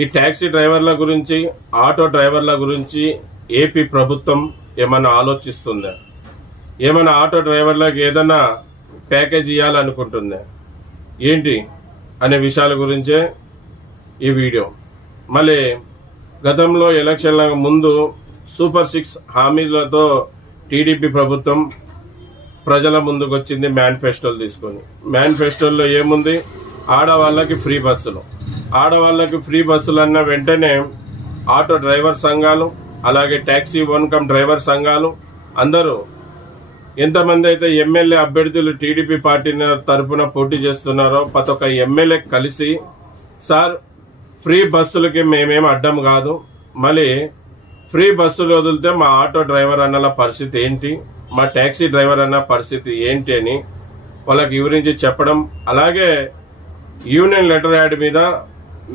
ఈ టాక్సీ డ్రైవర్ల గురించి, ఆటో డ్రైవర్ల గురించి ఏపీ ప్రభుత్వం ఏమన్నా ఆలోచిస్తుందా? ఏమన్నా ఆటో డ్రైవర్లకు ఏదన్నా ప్యాకేజ్ ఇవ్వాలనుకుంటుందా? ఏంటి అనే విషయాల గురించే ఈ వీడియో. మళ్ళీ గతంలో ఎలక్షన్ల ముందు సూపర్ 6 హామీలతో టీడీపీ ప్రభుత్వం ప్రజల ముందుకు వచ్చింది మేనిఫెస్టోలు తీసుకొని. మేనిఫెస్టోల్లో ఏముంది? ఆడవాళ్ళకి ఫ్రీ బస్సులు. ఆడవాళ్ళకి ఫ్రీ బస్సులు అన్న వెంటనే ఆటో డ్రైవర్ సంఘాలు, అలాగే టాక్సీ ఓన్ డ్రైవర్ సంఘాలు అందరూ, ఎంతమంది అయితే ఎమ్మెల్యే అభ్యర్థులు టీడీపీ పార్టీ తరఫున పోటీ చేస్తున్నారో ప్రతి ఒక్క ఎమ్మెల్యే కలిసి, సార్ ఫ్రీ బస్సులకి మేమేం అడ్డం కాదు, మళ్ళీ ఫ్రీ బస్సులు వదిలితే మా ఆటో డ్రైవర్ అన్నల పరిస్థితి ఏంటి, మా టాక్సీ డ్రైవర్ అన్న పరిస్థితి ఏంటి అని వాళ్ళకి వివరించి చెప్పడం. అలాగే యూనియన్ లెటర్ యాడ్ మీద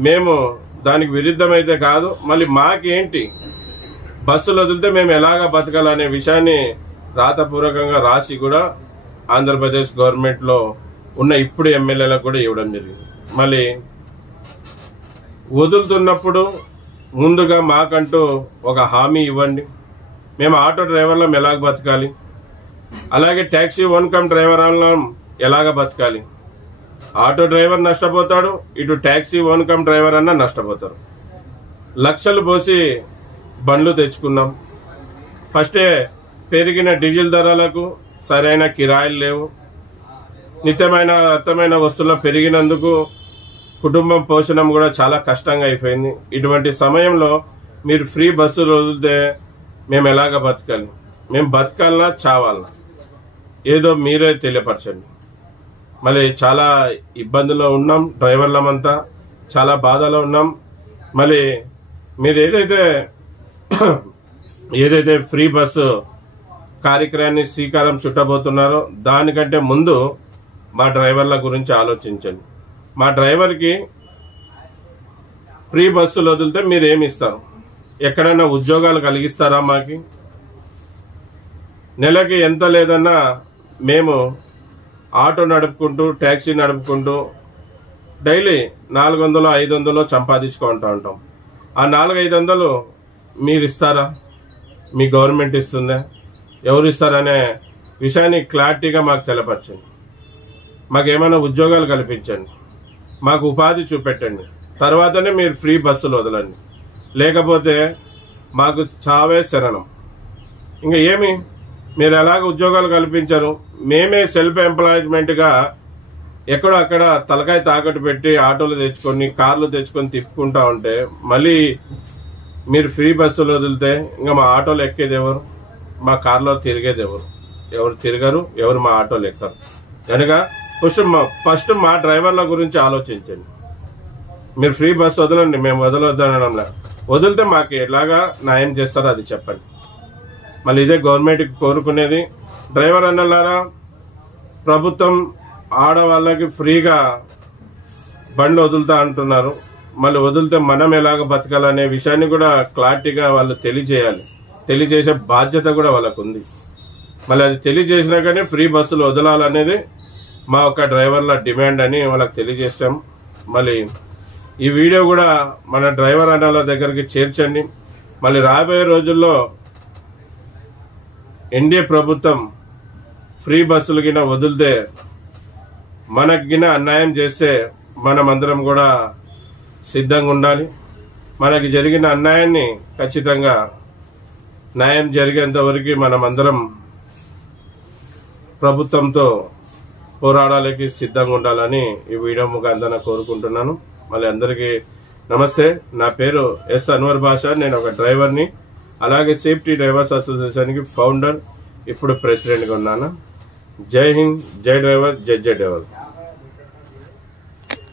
మేము దానికి విరుద్ధమైతే కాదు, మళ్ళీ మాకేంటి బస్సులు వదిలితే మేము ఎలాగా బతకాలనే విషయాన్ని రాతపూర్వకంగా రాసి కూడా ఆంధ్రప్రదేశ్ గవర్నమెంట్ లో ఉన్న ఇప్పుడు ఎమ్మెల్యేలకు కూడా ఇవ్వడం జరిగింది. మళ్ళీ వదులుతున్నప్పుడు ముందుగా మాకంటూ ఒక హామీ ఇవ్వండి, మేము ఆటో డ్రైవర్లం ఎలాగ బతకాలి, అలాగే టాక్సీ ఓన్ డ్రైవర్లం ఎలాగ బతకాలి. ఆటో డ్రైవర్ నష్టపోతాడు, ఇటు టాక్సీ ఓన్ డ్రైవర్ అన్న నష్టపోతారు. లక్షలు పోసి బండ్లు తెచ్చుకున్నాం. ఫస్టే పెరిగిన డీజిల్ ధరలకు సరైన కిరాయిలు లేవు. నిత్యమైన వస్తువులు పెరిగినందుకు కుటుంబం పోషణం కూడా చాలా కష్టంగా అయిపోయింది. ఇటువంటి సమయంలో మీరు ఫ్రీ బస్సులు వదిలితే మేము ఎలాగ బతకాలి, మేము బతకాలనా చావాలనా, ఏదో మీరే తెలియపరచండి. మళ్ళీ చాలా ఇబ్బందుల్లో ఉన్నాం, డ్రైవర్లమంతా చాలా బాధలో ఉన్నాం. మళ్ళీ మీరు ఏదైతే ఫ్రీ బస్సు కార్యక్రమాన్ని శ్రీకారం చుట్టబోతున్నారో దానికంటే ముందు మా డ్రైవర్ల గురించి ఆలోచించండి. మా డ్రైవర్కి ఫ్రీ బస్సులు వదిలితే మీరేమి ఇస్తారు? ఎక్కడైనా ఉద్యోగాలు కలిగిస్తారా? మాకి నెలకి ఎంత లేదన్నా మేము ఆటో నడుపుకుంటూ టాక్సీ నడుపుకుంటూ డైలీ 400-500 సంపాదించుకుంటూ ఉంటాం. ఆ 400-500 మీరు ఇస్తారా? మీ గవర్నమెంట్ ఇస్తుందా? ఎవరు ఇస్తారనే విషయాన్ని క్లారిటీగా మాకు తెలపరచండి. మాకేమైనా ఉద్యోగాలు కల్పించండి, మాకు ఉపాధి చూపెట్టండి, తర్వాతనే మీరు ఫ్రీ బస్సులు వదలండి. లేకపోతే మాకు చావే శరణం. ఇంకా ఏమి మీరు ఎలాగ ఉద్యోగాలు కల్పించరు? మేమే సెల్ఫ్ ఎంప్లాయ్మెంట్గా ఎక్కడో అక్కడ తలకాయ తాకట్టు పెట్టి ఆటోలు తెచ్చుకొని కార్లు తెచ్చుకొని తిప్పుకుంటా ఉంటే మళ్ళీ మీరు ఫ్రీ బస్సులు వదిలితే ఇంకా మా ఆటోలు ఎక్కేది ఎవరు? మా కార్లో తిరిగేది ఎవరు? ఎవరు తిరగరు, ఎవరు మా ఆటోలు ఎక్కరు. కనుక ఫస్ట్ మా డ్రైవర్ల గురించి ఆలోచించండి. మీరు ఫ్రీ బస్సు వదలండి, మేము వదలొద్దనడంలా. వదిలితే మాకు ఎలాగా న్యాయం చేస్తారో అది చెప్పండి. మళ్ళీ ఇదే గవర్నమెంట్కి కోరుకునేది. డ్రైవర్ అన్నలారా, ప్రభుత్వం ఆడవాళ్ళకి ఫ్రీగా బండ్లు వదులుతా అంటున్నారు. మళ్ళీ వదిలితే మనం ఎలాగ బతకాలనే విషయాన్ని కూడా క్లారిటీగా వాళ్ళు తెలియజేయాలి. తెలియజేసే బాధ్యత కూడా వాళ్ళకు ఉంది. మళ్ళీ అది తెలియజేసినాకనే ఫ్రీ బస్సులు వదలాలనేది మా ఒక్క డ్రైవర్ల డిమాండ్ అని వాళ్ళకి తెలియజేస్తాం. మళ్ళీ ఈ వీడియో కూడా మన డ్రైవర్ అన్నల దగ్గరికి చేర్చండి. మళ్ళీ రాబోయే రోజుల్లో ఎన్డీఏ ప్రభుత్వం ఫ్రీ బస్సులు గిన వదిలితే మనకి గిన అన్యాయం చేస్తే మనమందరం కూడా సిద్ధంగా ఉండాలి. మనకి జరిగిన అన్యాయాన్ని ఖచ్చితంగా న్యాయం జరిగేంత వరకు మనమందరం ప్రభుత్వంతో పోరాడాలకి సిద్ధంగా ఉండాలని ఈ వీడియో ముఖాంతరం కోరుకుంటున్నాను. మళ్ళీ అందరికీ నమస్తే. నా పేరు ఎస్ అన్వర్ బాషా. నేను ఒక డ్రైవర్ని, అలాగే సేఫ్టీ డ్రైవర్స్ అసోసియేషన్కి ఫౌండర్, ఇప్పుడు ప్రెసిడెంట్గా ఉన్నాను. జై హింద్, జై డ్రైవర్, జై డ్రైవర్.